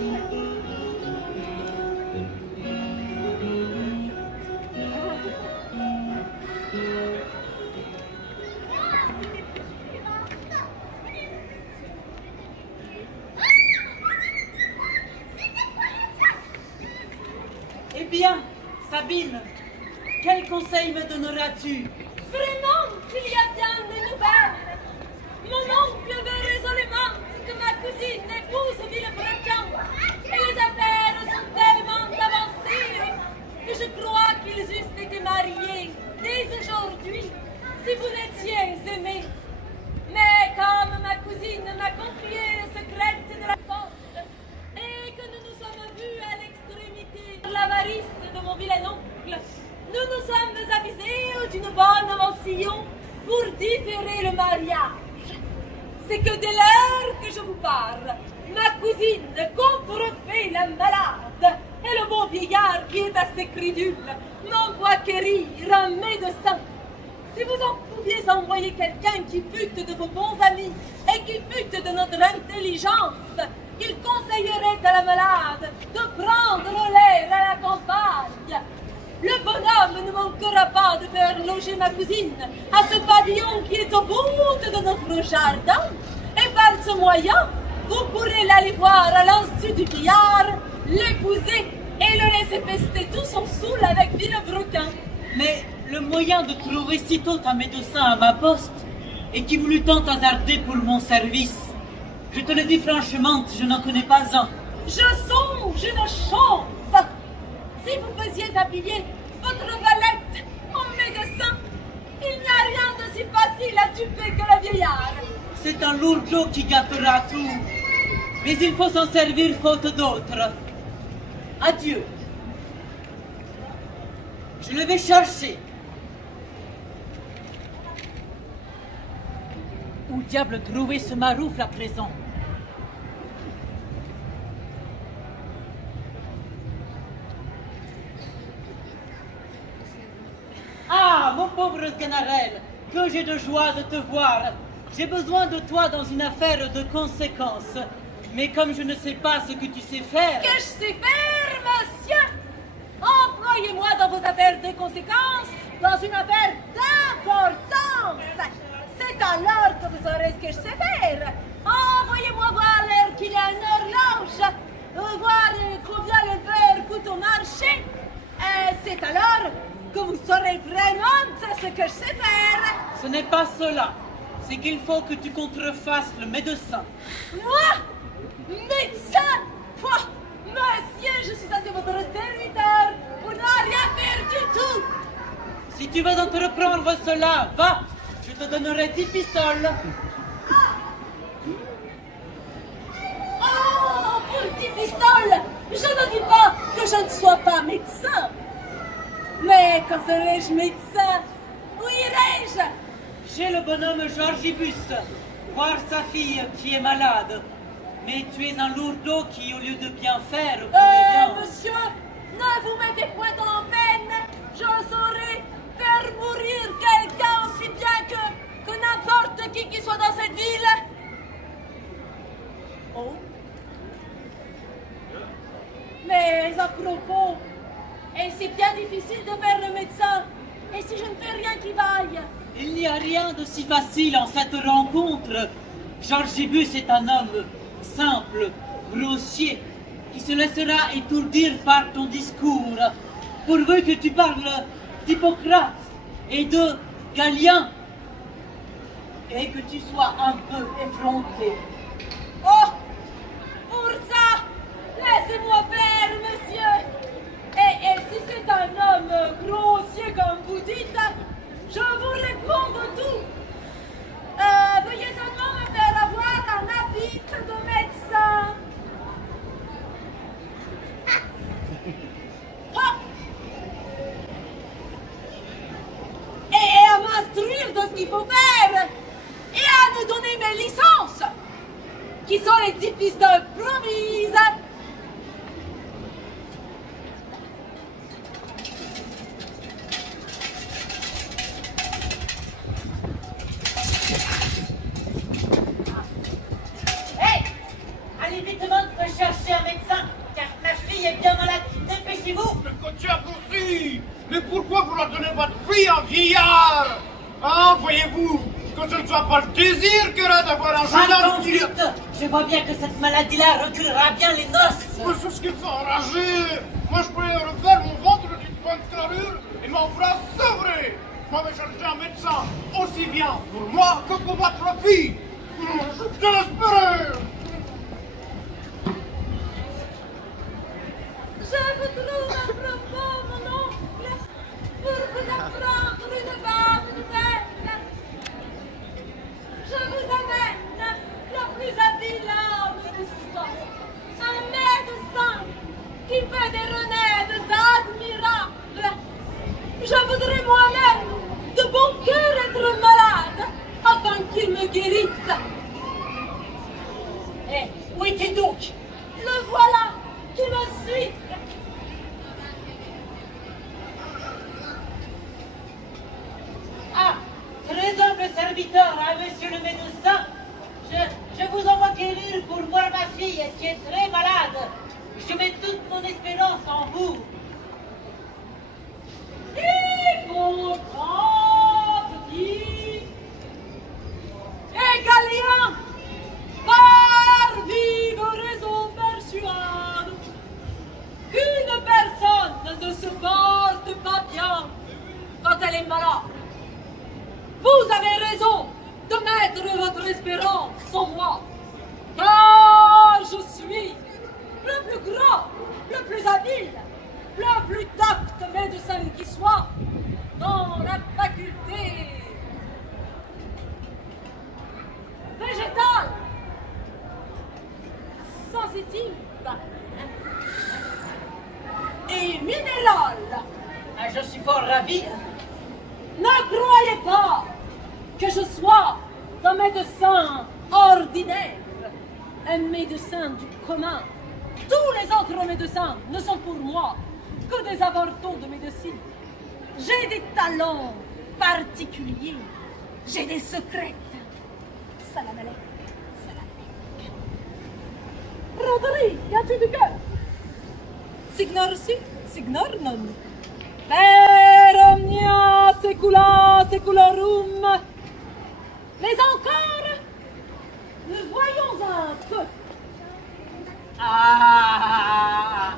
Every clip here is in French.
Eh bien, Sabine, quel conseil me donneras-tu? Vraiment, il y a bien des nouvelles. Mon oncle veut résolument que ma cousine épouse Villebrequin. Et les affaires sont tellement avancées que je crois qu'ils eussent été mariés dès aujourd'hui si vous n'étiez aimés. Mais comme ma cousine m'a confié le secret de la porte et que nous nous sommes vus à l'extrémité de l'avarice de mon vilain oncle, nous nous sommes avisés d'une bonne invention pour différer le mariage. C'est que dès l'heure que je vous parle, ma cousine contrefait la malade et le bon vieillard qui est assez crédule n'envoie quérir un médecin. Si vous en pouviez envoyer quelqu'un qui fût de vos bons amis et qui fût de notre intelligence, il conseillerait à la malade de prendre l'air à la campagne. Le bonhomme ne manquera pas de faire loger ma cousine à ce pavillon qui est au bout de notre jardin. Et par ce moyen, vous pourrez l'aller voir à l'insu du billard, l'épouser et le laisser pester tout son soul avec Villebrequin. Mais le moyen de trouver sitôt un médecin à ma poste et qui voulut tant hasarder pour mon service, je te le dis franchement, je n'en connais pas un. Je songe une chose. Si vous faisiez habiller votre valette en médecin, il n'y a rien de si facile à tuer que le vieillard. C'est un lourdeau qui gâtera tout, mais il faut s'en servir faute d'autre. Adieu. Je le vais chercher. Où diable trouver ce maroufle à présent? Ah, mon pauvre Sganarelle, que j'ai de joie de te voir. J'ai besoin de toi dans une affaire de conséquence. Mais comme je ne sais pas ce que tu sais faire... Que je sais faire, monsieur? Employez-moi dans vos affaires de conséquence, dans une affaire d'importance. C'est alors que vous saurez ce que je sais faire. Envoyez-moi voir l'heure qu'il y a une horloge, voir combien le beurre coûte au marché. C'est alors que vous saurez vraiment ce que je sais faire. Ce n'est pas cela. C'est qu'il faut que tu contrefasses le médecin. Moi? Médecin? Quoi? Monsieur, je suis assez votre serviteur pour ne rien faire du tout. Si tu veux entreprendre cela, va. Je te donnerai 10 pistoles. Oh, pour 10 pistoles, je ne dis pas que je ne sois pas médecin. Mais quand serai-je médecin? Où irai-je? Chez le bonhomme Georgibus, voir sa fille qui est malade. Mais tu es un lourdeau qui, au lieu de bien faire, pourrait bien... Monsieur, ne vous mettez point en peine. Je saurai faire mourir quelqu'un aussi bien que n'importe qui soit dans cette ville. Oh. Mais à propos, et c'est bien difficile de faire le médecin. Et si je ne fais rien qui vaille? Il n'y a rien de si facile en cette rencontre. Georgibus est un homme simple, grossier, qui se laissera étourdir par ton discours, pourvu que tu parles d'Hippocrate et de Galien, et que tu sois un peu effronté. Oh! Pour ça, laissez-moi faire, monsieur. Et si c'est un homme grossier comme vous dites, je vous réponds de tout. Veuillez seulement me faire avoir un habit de médecin. Oh! Et à m'instruire de ce qu'il faut faire. Et à me donner mes licences, qui sont les 10 pistoles promises. Allez vite me chercher. chercher un médecin, car ma fille est bien malade. Dépêchez-vous. Mais que tu as aussi. Mais pourquoi vous leur donnez votre fille à un vieillard? Hein, voyez-vous que ce ne soit pas le désir qu'elle a d'avoir un jeune homme qui... Vite. Je vois bien que cette maladie-là reculera bien les noces. Mais c'est ce qui me fait enrager. Moi, je pourrais refaire mon ventre d'une bonne carrure et m'en voilà sevré. Moi, je vais chercher un médecin aussi bien pour moi que pour votre fille. Je suis désespéré. Je vous trouve à propos, mon oncle, pour vous apprendre une bonne nouvelle. Je vous amène la plus habile homme du soir, un médecin qui fait des remèdes admirables. Je voudrais moi-même de bon cœur être malade afin qu'il me guérisse. Eh, où est-il donc? Le voilà qui me suit. Ah, très humble serviteur à monsieur le médecin. Je vous envoie guérir pour voir ma fille qui est très malade. Je mets toute mon espérance en vous. Et mon grand petit et Galien, par vive raison persuade qu'une personne ne se porte pas bien quand elle est malade. Vous avez raison de mettre votre espérance en moi, car je suis le plus grand, le plus habile, le plus apte médecin qui soit dans la faculté végétale, sensitive et minérale. Ah, je suis fort ravi. Ne croyez pas que je sois un médecin ordinaire, un médecin du commun. Tous les autres médecins ne sont pour moi que des avortons de médecine. J'ai des talents particuliers, j'ai des secrets. Salam alaikum, salam alaikum. Roderick, as-tu du cœur? Signor si, signor non. Per omnia secula seculorum. Mais encore, nous voyons un peu. Ah,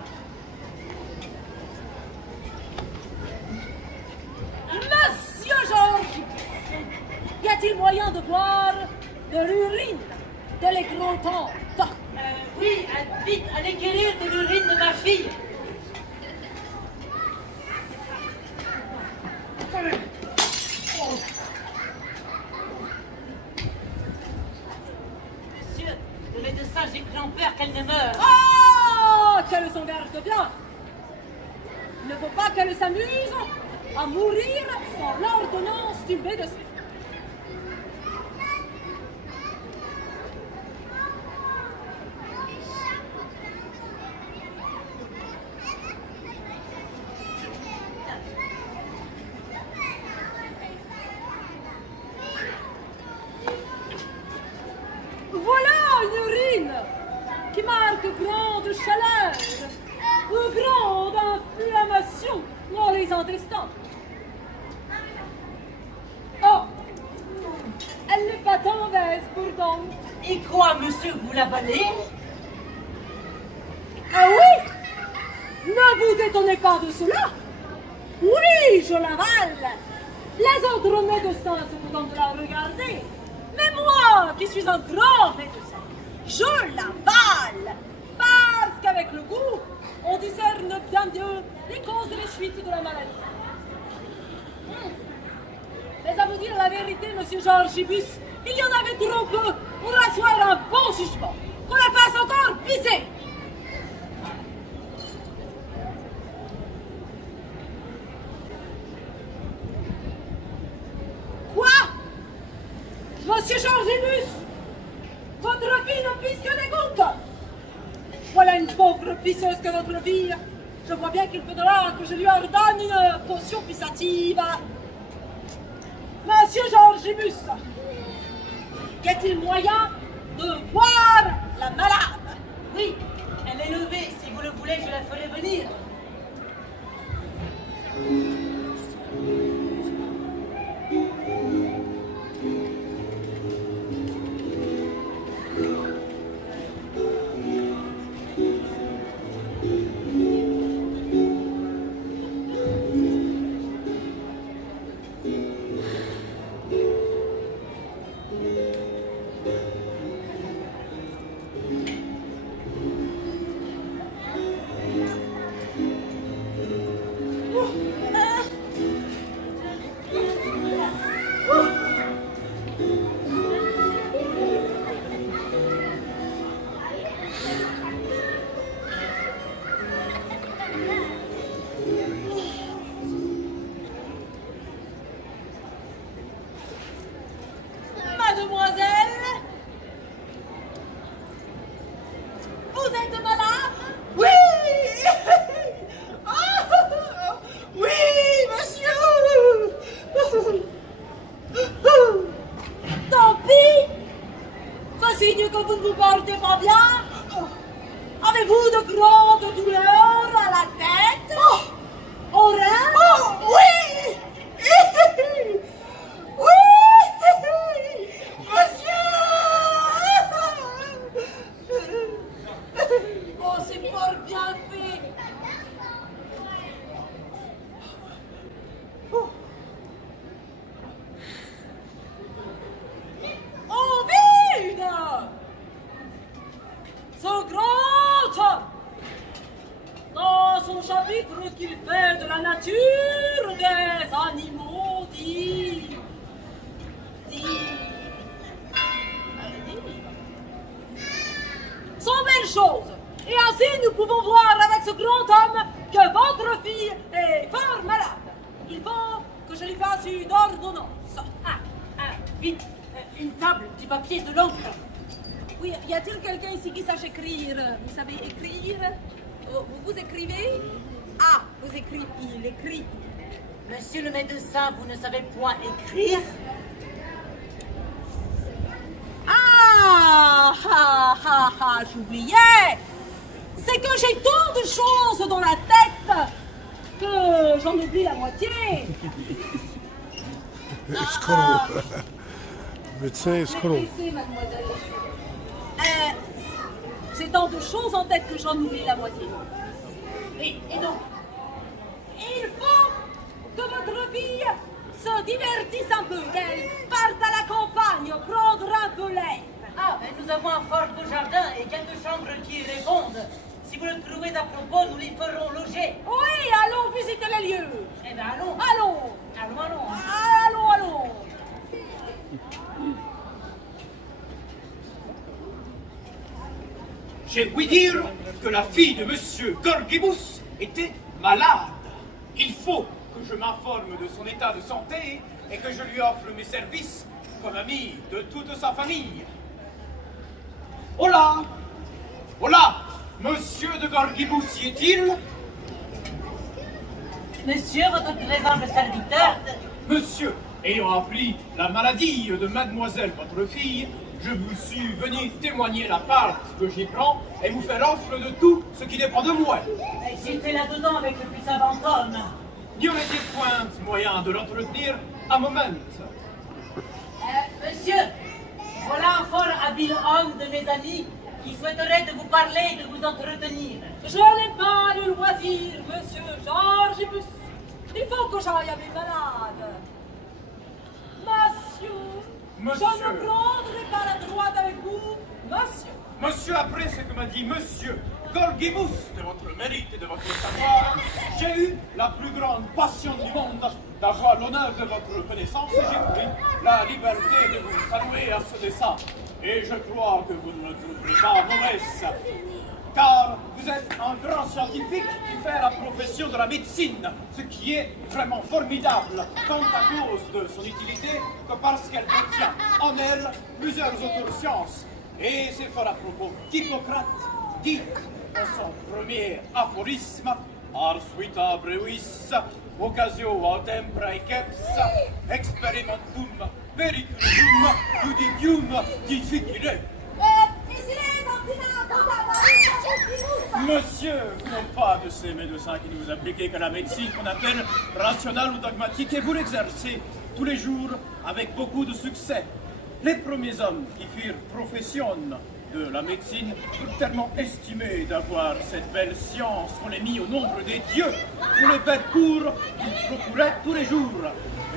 Monsieur Georges, y a-t-il moyen de boire de l'urine de l'écrotante? oui, vite, allez guérir de l'urine de ma fille. Monsieur, le médecin, j'ai craint peur qu'elle ne meure. Ah, qu'elle s'en garde bien. Il ne faut pas qu'elle s'amuse à mourir sans l'ordonnance du médecin. Voilà une urine qui marque grande chaleur ou grande inflammation dans les intestins. Oh, elle n'est pas mauvaise pourtant. Et quoi, monsieur, vous l'avalez? Ah oui? Ne vous étonnez pas de cela. Oui, je l'avale. Les autres médecins se contentent de la regarder. Mais moi, qui suis un grand médecin, je l'avale. Parce qu'avec le goût, on discerne bien mieux les causes et les suites de la maladie. Mais à vous dire la vérité, monsieur Georgibus, il y en avait trop peu pour asseoir un bon jugement. Qu'on la fasse encore pisser. Quoi? Monsieur Georgibus, votre fille ne pisse que des gouttes. Voilà une pauvre pisseuse que votre fille. Je vois bien qu'il faudra que je lui ordonne une potion pissative. Monsieur Georgibus, y a-t-il moyen de voir la malade? Oui, elle voulez, je la ferai venir. Mademoiselle, vous êtes malade? Oui. Ah, oui, monsieur. Tant pis. Ça signe que vous ne vous portez pas bien. Avez-vous de grandes douleurs à la tête? Au rein? Oh, oui. Oui, monsieur. Oh, c'est fort bien fait. Oh, vide! Ce grand homme, dans son chapitre qu'il fait de la nature des animaux, dit... sont belles choses. Et ainsi, nous pouvons voir avec ce grand homme que votre fille est fort malade. Il faut que je lui fasse une ordonnance. Vite, une table, du papier, de l'encre. Oui, y a-t-il quelqu'un ici qui sache écrire? Vous savez écrire? Vous écrivez? Ah, vous écrivez, il écrit. Monsieur le médecin, vous ne savez point écrire? J'oubliais. C'est que j'ai tant de choses dans la tête que j'en oublie la moitié. Escroc. Médecin escroc. Réfléchissez, mademoiselle. J'ai tant de choses en tête que j'en oublie la moitié. Et donc, il faut que votre fille se divertisse un peu, qu'elle parte à la campagne prendre un peu l'air. Ah, ben nous avons un fort beau jardin et quelques chambres qui y répondent. Si vous le trouvez à propos, nous les ferons loger. Oui, allons visiter les lieux. Eh bien, allons. Allons. Allons. J'ai ouï dire que la fille de Monsieur Gorgibus était malade. Il faut que je m'informe de son état de santé et que je lui offre mes services comme ami de toute sa famille. Hola! Hola! Monsieur de Gorgibus y est-il? Monsieur, votre très humble serviteur. Monsieur, ayant appris la maladie de mademoiselle votre fille, je vous suis venu témoigner la part que j'y prends et vous faire offre de tout ce qui dépend de moi. J'étais là-dedans avec le plus savant homme. N'y aurait-il point moyen de l'entretenir un moment? Monsieur, voilà un fort habile homme de mes amis qui souhaiterait de vous parler et de vous entretenir. Je n'ai pas le loisir, monsieur Georgibus. Il faut que j'aille à mes malades. Monsieur. Je ne prendrai pas la droite avec vous, monsieur. Monsieur, après ce que m'a dit Monsieur Gorgibus de votre mérite et de votre savoir, j'ai eu la plus grande passion du monde d'avoir l'honneur de votre connaissance et j'ai pris la liberté de vous saluer à ce dessein. Et je crois que vous ne le trouverez pas mauvaise, car vous êtes un grand scientifique qui fait la profession de la médecine, ce qui est vraiment formidable, tant à cause de son utilité que parce qu'elle contient en elle plusieurs autres sciences. Et c'est fort à propos qu'Hippocrate dit dans son premier aphorisme, Ars vita brevis, occasio tempra ceps, experimentum periculum judicium difficile. Monsieur, vous n'êtes pas de ces médecins qui ne vous appliquez qu'à la médecine qu'on appelle rationnelle ou dogmatique, et vous l'exercez tous les jours avec beaucoup de succès. Les premiers hommes qui firent profession de la médecine furent tellement estimés d'avoir cette belle science qu'on les mit au nombre des dieux pour les bêtes cours qu'ils procuraient tous les jours.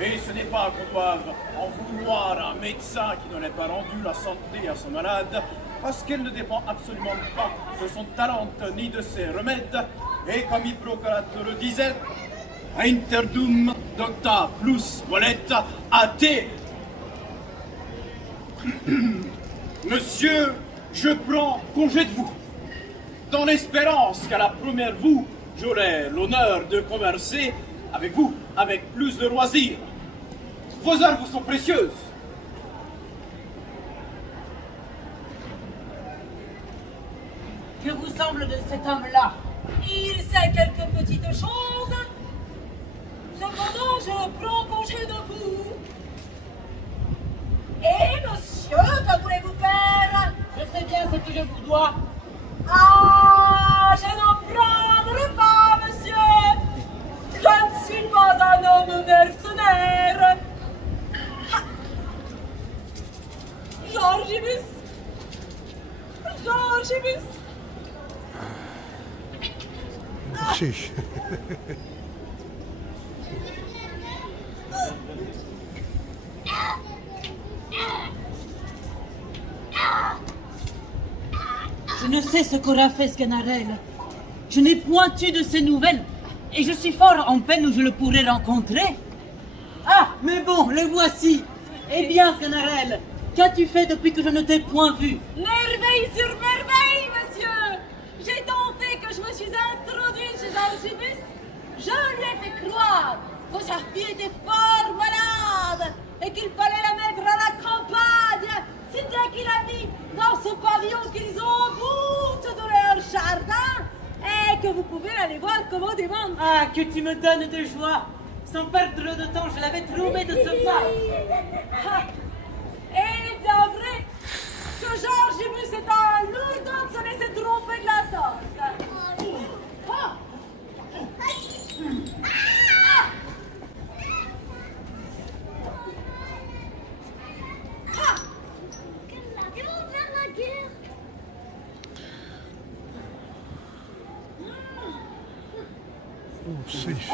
Et ce n'est pas qu'on doive en vouloir à un médecin qui ne l'ait pas rendu la santé à son malade, parce qu'elle ne dépend absolument pas de son talent ni de ses remèdes. Et comme Hippocrate le disait, interdum docta plus volet a te. Monsieur, je prends congé de vous, dans l'espérance qu'à la première vous, j'aurai l'honneur de converser avec vous avec plus de loisirs. Vos heures vous sont précieuses. Que vous semble de cet homme-là? Il sait quelques petites choses. Cependant, je prends congé de vous. Et monsieur, que voulez-vous faire? Je sais bien ce que je vous dois. Ah, je n'en prendrai pas, monsieur. Je ne suis pas un homme mercenaire. Georgibus. Georgibus. Chiche. Je ne sais ce qu'aura fait Sganarelle. Je n'ai point eu de ses nouvelles. Et je suis fort en peine où je le pourrais rencontrer. Ah, mais bon, le voici. Eh bien, Sganarelle, qu'as-tu fait depuis que je ne t'ai point vu? Merveille sur merveille, monsieur. J'ai tant fait que je me suis introduite chez Archibus. Je lui ai fait croire que sa fille était fort malade et qu'il fallait la mettre à la campagne. Si bien qu'il a mis dans ce pavillon qu'ils ont au bout de leur jardin et que vous pouvez aller voir commodément. Ah, que tu me donnes de joie. Sans perdre de temps, je l'avais trouvé de ce pas. Ah, et il est bien vrai que Georgibus est un lourd de se laisser tromper de la sorte. Ah. Oh, safe.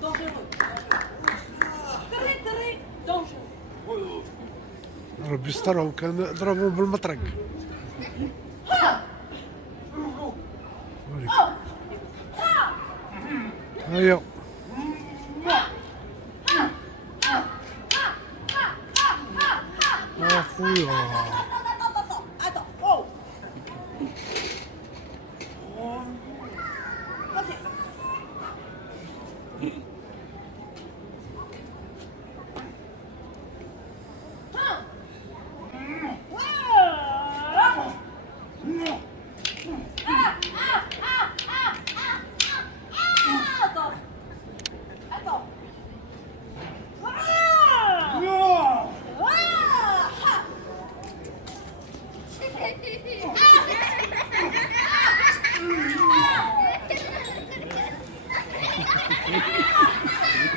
Dangereux. Très très dangereux. ربي يسترها وكان ضربهم بالمطرق. هيا. أخويا. Attends, oh.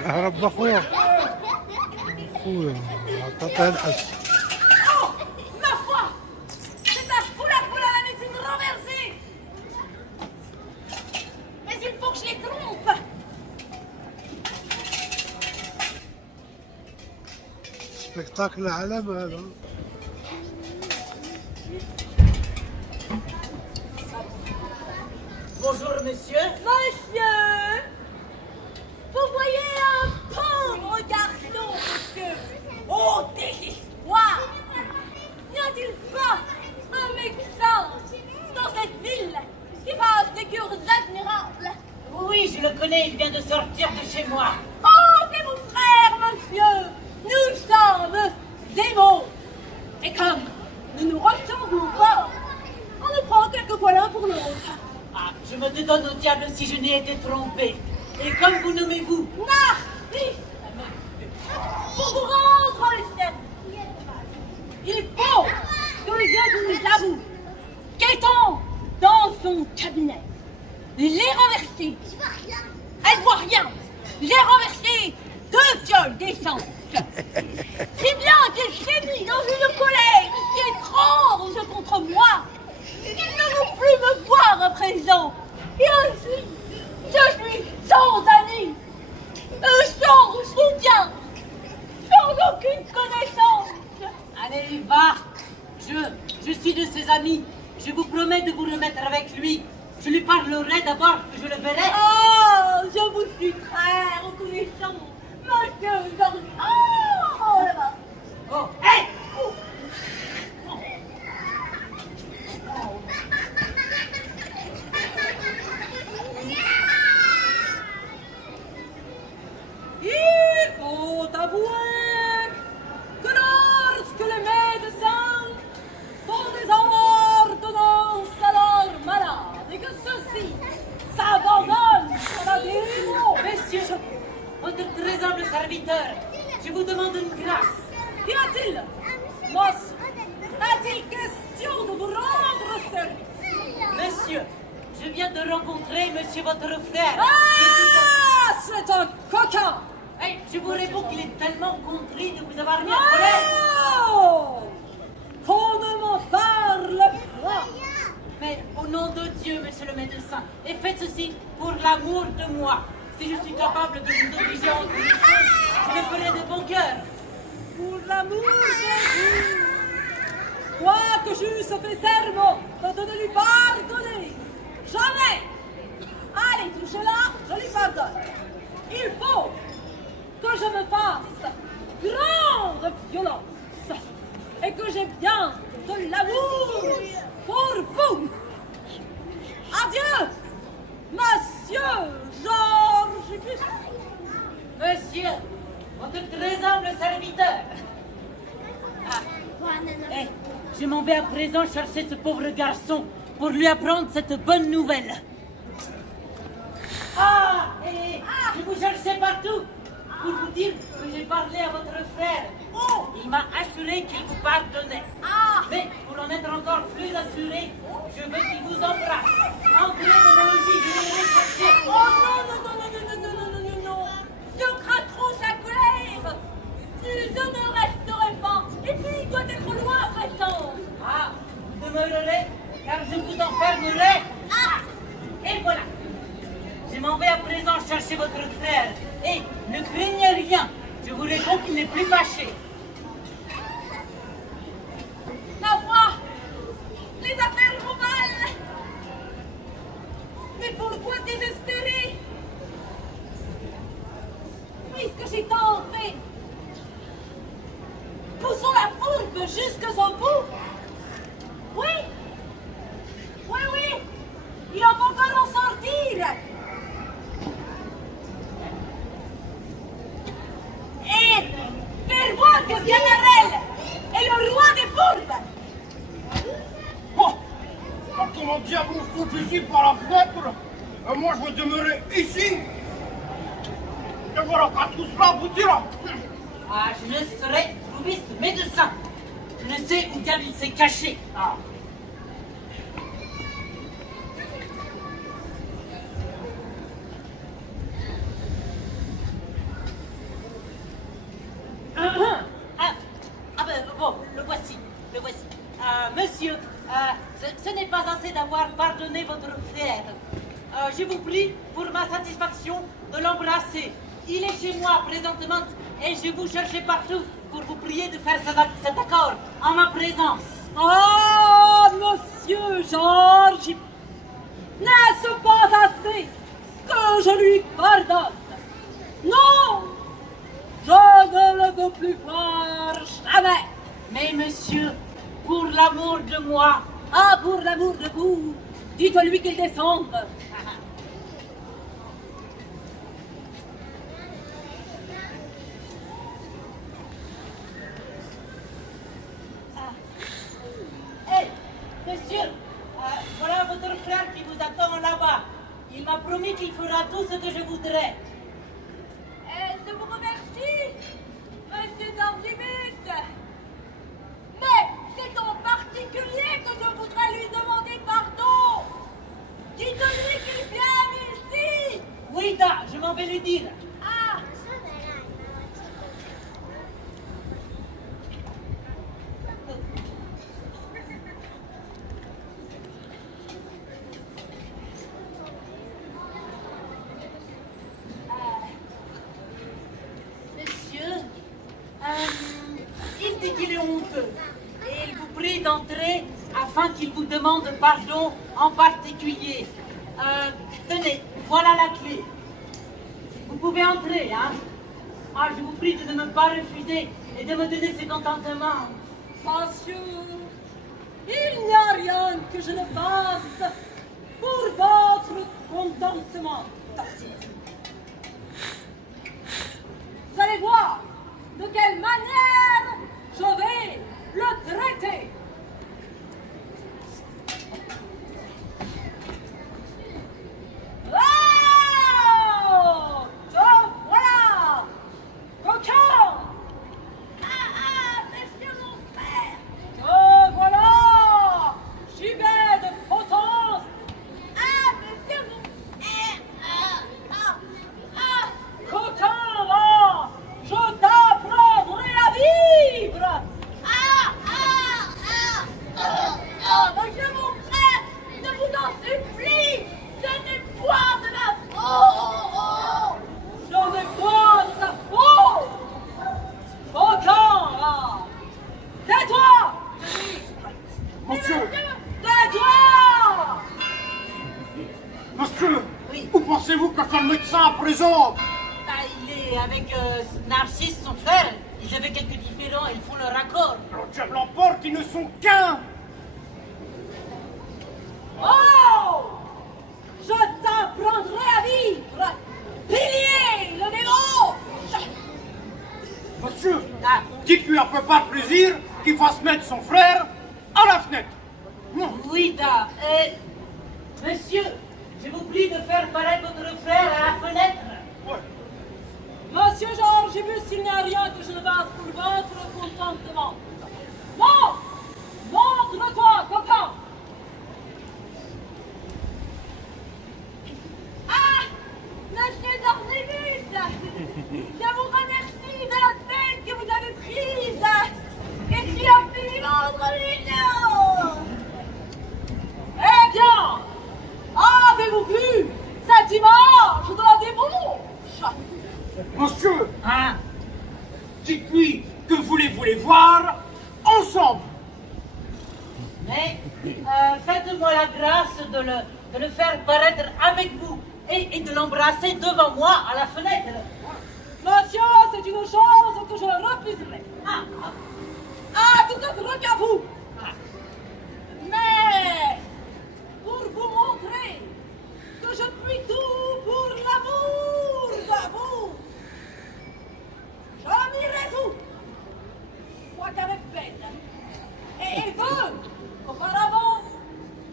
هرب أخويا. أخويا عطاتها الحس. Oh, ma foi, c'est à ce coup-là que voilà la médecine renversée. Mais il faut que je les trompe. سبيكتاكل العالم هذا. Bonjour, monsieur. Monsieur, vous voyez un pauvre garçon, monsieur. Oh, désespoir. N'y a-t-il pas un médecin dans cette ville qui fasse des cures admirables? Oui, je le connais, il vient de sortir de chez moi. Oh, c'est mon frère, monsieur. Nous sommes démons. Et comme nous nous ressemblons fort, on nous prend quelquefois l'un pour l'autre. Ah, je me dédonne au diable si je n'ai été trompé. Et comme vous nommez-vous? Narcisse. seule décence. Si bien qu'il s'est mis dans une colère si étrange contre moi, qu'il ne veut plus me voir à présent. Et ainsi, je suis sans amis, sans soutien, sans aucune connaissance. Allez, va. Je suis de ses amis. Je vous promets de vous remettre avec lui. Je lui parlerai d'abord, que je le verrai. Oh, je vous suis très reconnaissant, monsieur Georges. Oh, là-bas. Oh, hé! Il faut avouer que lorsque les médecins font des ordonnances à leurs malades et que ceux-ci s'abandonnent à la dérive, Messieurs, votre très humble serviteur, je vous demande une grâce. qu'y a-t-il? Monsieur, a-t-il question de vous rendre service? Monsieur, je viens de rencontrer monsieur votre frère. qui est tout à- Ah, c'est un coquin! Hey, je vous réponds qu'il est tellement contrit de vous avoir mis en colère. Oh! Qu'on ne m'en parle pas! Mais au nom de Dieu, monsieur le médecin, et faites ceci pour l'amour de moi. Si je suis capable de vous obliger à autre chose, je le ferai de bon cœur. Pour l'amour de vous! Quoique j'eusse fait serment de ne lui pardonner, jamais! Allez, touchez-la, je lui pardonne. Il faut que je me fasse grande violence et que j'ai bien de l'amour pour vous. Adieu, monsieur Georges Buste. Monsieur, votre très humble serviteur. Ah, eh, je m'en vais à présent chercher ce pauvre garçon pour lui apprendre cette bonne nouvelle. Ah, je vous cherchais partout pour vous dire que j'ai parlé à votre frère. Oh, il m'a assuré qu'il vous pardonnait. Ah. Mais pour en être encore plus assuré, je veux qu'il vous embrasse. Entrez dans mon logis, je vais le chercher. Oh non, non, non, non, non, non, non, non, non, non. Je crains trop sa colère. Je ne resterai pas. Et puis, il doit être loin à présent. Ah, vous demeurerez, car je vous enfermerai. Ah, Et voilà. Je m'en vais à présent chercher votre frère. Et ne craignez rien. Je vous réponds qu'il n'est plus fâché. ma foi, les affaires vont mal. Mais pourquoi désespérer? Puisque j'ai tant fait. Poussons la fourbe jusqu'au bout. Oui. Oui, oui. Il en faut encore en sortir. Et faire voir que Sganarelle est le roi des fourbes. Oh, comment diable vous fout ici par la fenêtre? Moi, je vais demeurer ici. Et voilà qu'à tout cela aboutira. Ah, je ne saurais trouver ce médecin. Je ne sais où bien il s'est caché. Ah. Ben, bon, le voici. Monsieur, ce n'est pas assez d'avoir pardonné votre frère. Je vous prie, pour ma satisfaction, de l'embrasser. Il est chez moi présentement et je vous cherchais partout pour vous prier de faire cet accord en ma présence. Ah, monsieur Georges, n'est-ce pas assez que je lui pardonne? Non, je ne le veux plus voir jamais. Mais monsieur, pour l'amour de moi, Ah, pour l'amour de vous, dites-lui qu'il descende. Hé, monsieur, voilà votre frère qui vous attend là-bas. Il m'a promis qu'il fera tout ce que je voudrais. Je vous remercie, monsieur Georges. Mais c'est en particulier que je voudrais lui demander pardon. Dites-lui qu'il vienne ici. Oui, da, je m'en vais lui dire. Ah, d'entrer afin qu'il vous demande pardon en particulier. Tenez, voilà la clé. Vous pouvez entrer, hein? Ah, je vous prie de ne me pas refuser et de me donner ce contentement. Monsieur, il n'y a rien que je ne fasse pour votre contentement. Vous allez voir de quelle manière je vais le traiter. Oh, te voilà, coquin. Monsieur mon frère. Te voilà, gibet de potence. Monsieur mon frère. Coquin, là, je t'apprendrai à vivre. Monsieur mon frère, je vous en supplie, je n'ai point de ma faute. Je n'ai point de ta faute. Coquin, là, tais-toi. Monsieur, Tais-toi. monsieur, Oui. où pensez-vous que soit le médecin à présent? Ah, il est avec Narcisse, son frère. Ils avaient quelques différends, ils font leur accord. Le diable l'emporte, ils ne sont qu'un. Oh! Je t'apprendrai à vivre! Pilier, le démon! Monsieur, Ah, dites-lui un peu pas de plaisir qu'il fasse mettre son frère à la fenêtre. Non. oui, da. Monsieur, je vous prie de faire paraître votre frère à la fenêtre. Ouais. Monsieur Georgibus, il n'y a rien que je ne fasse pour votre contentement. Non! Montre-toi, coquin! Monsieur Georgibus, je vous remercie de la tête que vous avez prise et qui a pu vendre l'union. Eh bien, avez-vous vu cette image de la débauche? Monsieur, Ah, dites-lui que voulez-vous les voir ensemble. mais faites-moi la grâce de le faire paraître avec vous et de l'embrasser devant moi à la fenêtre. Monsieur, c'est une chose que je refuserai. Tout autre qu'à vous. Mais, pour vous montrer que je puis tout pour l'amour de vous, je m'y résous, quoiqu'avec peine. Et il veut qu'auparavant,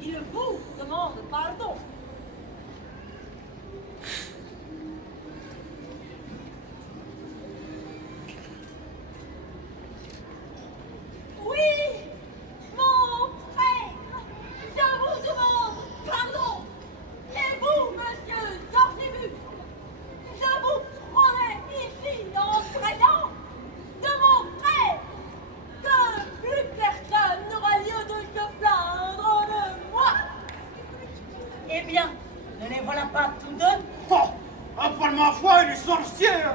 il vous demande pardon. Oui, mon frère, je vous demande pardon. Et vous, monsieur Georgibus, je vous promets ici en prénom de mon frère que plus personne n'aura lieu de se plaindre de moi. Eh bien, ne les voilà pas tous deux. Oh, après ma foi, elle est sorcière.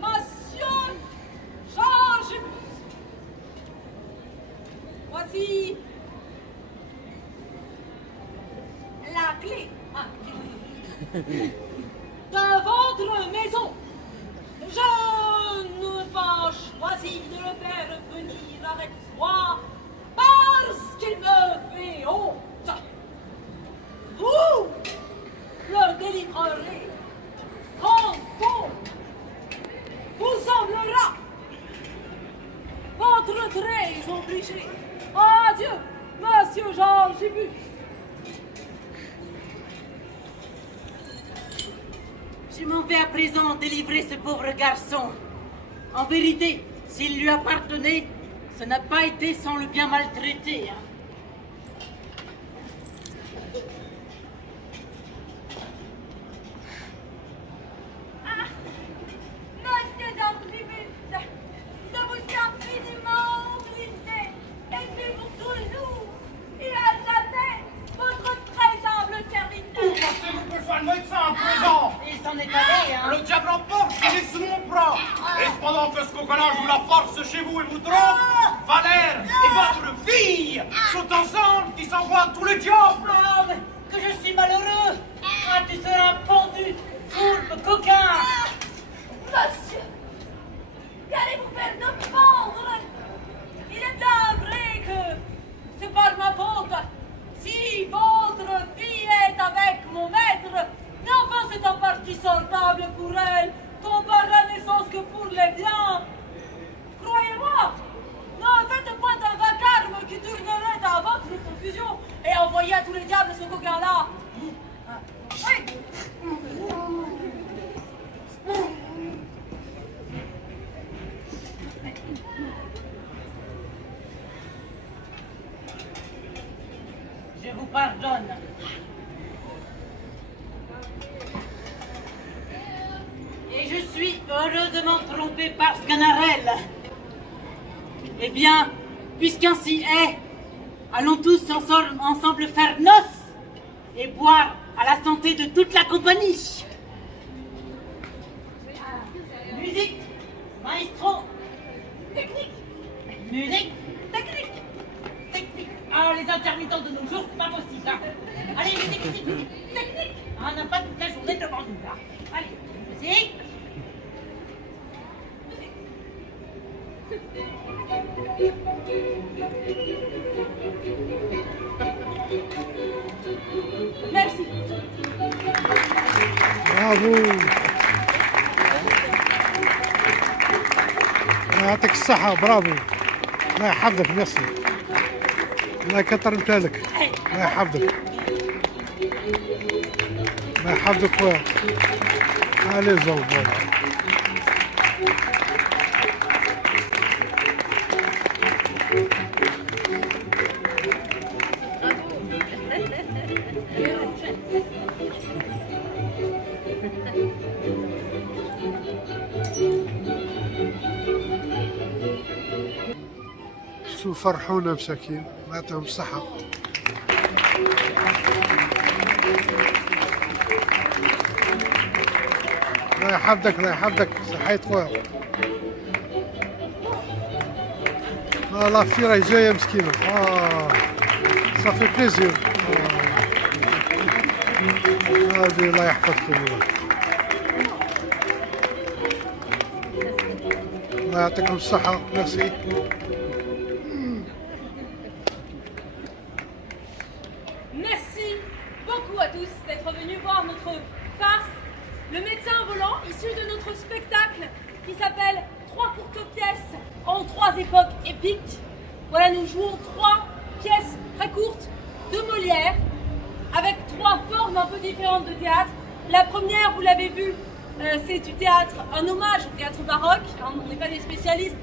Monsieur Georgibus, voici la clé de votre maison. Je n'ai pas choisi de le faire venir avec moi parce qu'il me fait honte. Vous le délivrerez quand bon vous semblera. Votre très obligé. Adieu, monsieur Georgibus. Je m'en vais à présent délivrer ce pauvre garçon. En vérité, s'il lui appartenait, ce n'a pas été sans le bien maltraiter. Hein. Monsieur Georgibus, je vous suis infiniment obligé. Et puis pour toujours, il a jamais votre très humble Où serviteur. pensez-vous que soit le médecin à présent? Il s'en est allé, hein. Le diable emporte, allez sous mon bras. Et pendant que ce coquin-là joue la force chez vous et vous trompe, Valère et votre fille sont ensemble, qui s'envoient tous les diables. Ah, mais que je suis malheureux. Ah, tu seras pendu, fourbe, coquin. Monsieur, qu'allez-vous faire de pendre? Il est bien vrai que c'est par ma faute si votre fille est avec mon maître, mais enfin c'est en partie sortable pour elle, tant par la naissance que pour les biens. Croyez-moi, ne faites point un vacarme qui tournerait à votre confusion et envoyez à tous les diables ce coquin-là. Oui. Je vous pardonne. Et je suis heureusement trompé par Sganarelle. Eh bien, puisqu'ainsi est, allons tous ensemble faire noces et boire à la santé de toute la compagnie. Musique, maestro, technique, musique, technique, technique. Alors les intermittents de nos jours, c'est pas possible. Hein. Allez, musique, musique, musique, technique. On n'a pas toute la journée devant nous là. Allez, musique. Merci. برافو. الله يعطيك الصحة، برافو. الله يحفظك، ميرسي. الله يكثر مثالك. الله يحفظك. الله يحفظك خويا. علي زوج. شو فرحونا مساكين، الله يعطيهم الصحة. الله يحفظك، الله يحفظك، صحيت خويا. لا في راهي جاية مسكينة. صافي بليزير. هادي الله يحفظكم والله. الله يعطيكم الصحة، ميرسي. Merci beaucoup à tous d'être venus voir notre farce, Le médecin volant, issu de notre spectacle qui s'appelle 3 courtes pièces en 3 époques épiques. Voilà, nous jouons 3 pièces très courtes de Molière avec 3 formes un peu différentes de théâtre. La première, vous l'avez vu, c'est du théâtre, un hommage au théâtre baroque. Hein, on n'est pas des spécialistes,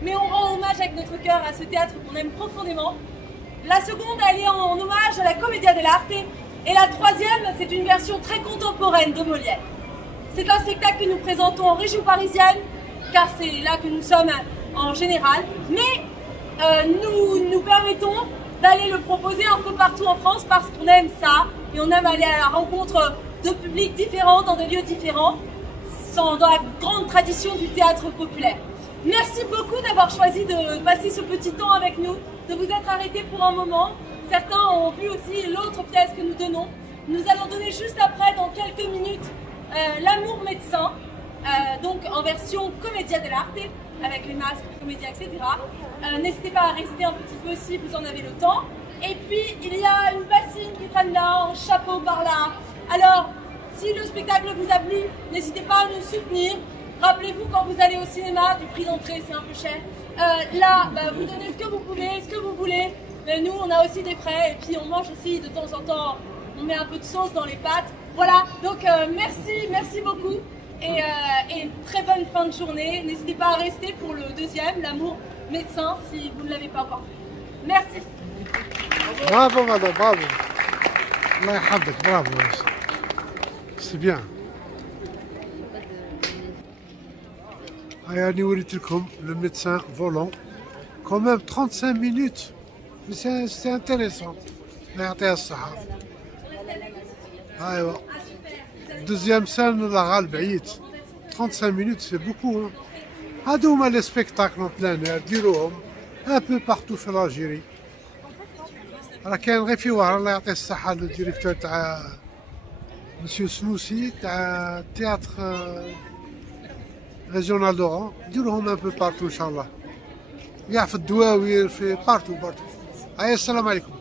mais on rend hommage avec notre cœur à ce théâtre qu'on aime profondément. La seconde, elle est en hommage à la Commedia dell'arte. Et la troisième, c'est une version très contemporaine de Molière. C'est un spectacle que nous présentons en région parisienne, car c'est là que nous sommes en général. Mais nous nous permettons d'aller le proposer un peu partout en France parce qu'on aime ça. Et on aime aller à la rencontre de publics différents, dans des lieux différents, dans la grande tradition du théâtre populaire. Merci beaucoup d'avoir choisi de passer ce petit temps avec nous, de vous être arrêtés pour un moment. Certains ont vu aussi l'autre pièce que nous donnons. Nous allons donner juste après, dans quelques minutes, L'amour médecin, donc en version Commedia dell'arte, avec les masques, comédia, etc. N'hésitez pas à rester un petit peu si vous en avez le temps. Et puis, il y a une bassine qui traîne là, en chapeau par là. Alors, si le spectacle vous a plu, n'hésitez pas à nous soutenir. Rappelez-vous, quand vous allez au cinéma, du prix d'entrée, c'est un peu cher. Là, vous donnez ce que vous pouvez, ce que vous voulez. Mais nous, on a aussi des frais. Et puis, on mange aussi de temps en temps. On met un peu de sauce dans les pâtes. Voilà, donc merci beaucoup. Et très bonne fin de journée. N'hésitez pas à rester pour le deuxième, L'amour médecin, si vous ne l'avez pas encore vu. Merci. Bravo madame, bravo. Allah يحفظك, bravo. C'est bien. يعني وريت لكم le médecin volant. Quand même 35 minutes. Mais c'est intéressant. الله يعطيها الصحة. ايوا. Deuxième scène, la غالب عييت. 35 minutes, c'est beaucoup. Hein. هادو هما لي سبيكتاكل اون بلان اير ديروهم ان بو بارتو في الجيري. راه كاين غير في وهران الله يعطيه الصحة الديريكتور تاع مسيو سنوسي تاع تياتر ريجيونال دوران، ديروهم ان بو بارتو ان شاء الله. يا في الدواوير في بارتو. السلام عليكم.